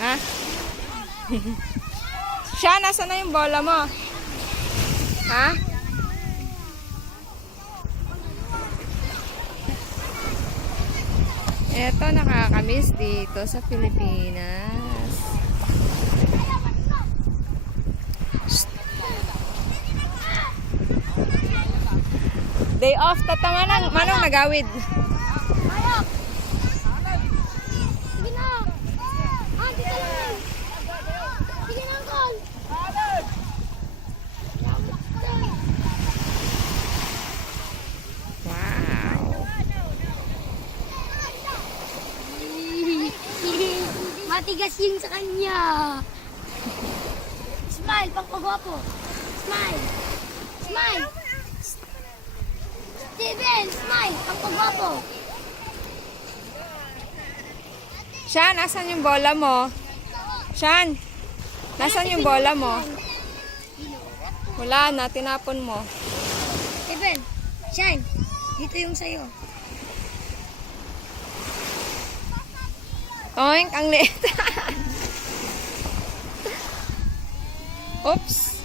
Ha? Siya, nasa na yung bola mo? Ha? Eto, nakakamiss dito sa Pilipinas. Day off, tatama ng manong nagawid. Sige na. Dito lang. Sige na, Uncle. Wow. Matigas yun sa kanya. Smile, pagpagwapo. Smile. Smile. Steven, smile, pagpagwapo. Shan, nasan yung bola mo? Shan, nasan yung bola mo? Wala na, tinapon mo. Steven, shine. Dito yung sayo. Toink, ang liit. Oops.